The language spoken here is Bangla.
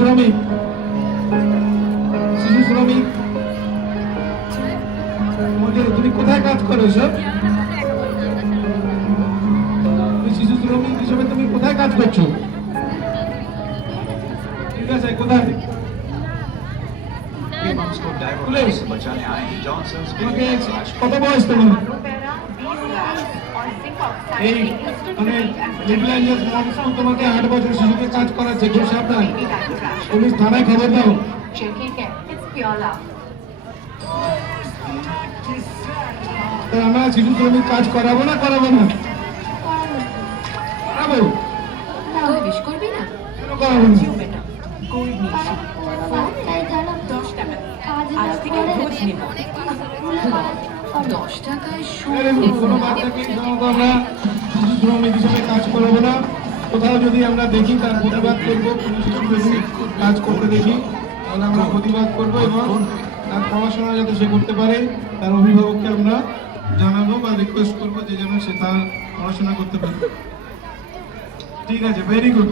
শ্রমিক, শিশু শ্রমিক তুমি কোথায় কাজ করো সব? শিশু শ্রমিক হিসেবে তুমি কোথায় কাজ করছো? ঠিক আছে, কোথায়? কত বয়স তোমার? এই মানে তোমাকে 8 বছর শিশুকে কাজ করাচ্ছে, খুব সাবধান। পুলিশ থানায় খবর দাও। আমরা শিশু শ্রমিক কাজ করাবো না? করাবো না? করাবো। করবি না? কেন করাবো না? কোনো বাচ্চাকে আমরা শিশু শ্রমিক হিসেবে কাজ করাবো না। কোথাও যদি আমরা দেখি তার প্রতিবাদ করবো, কোনো শিশু শ্রমিক কাজ করতে দেখি, তাহলে আমরা প্রতিবাদ করবো এবং তার পড়াশোনা যাতে সে করতে পারে তার অভিভাবককে আমরা জানাবো বা রিকোয়েস্ট করবো যে যেন সে তার পড়াশোনা করতে পারে। ঠিক আছে, ভেরি গুড।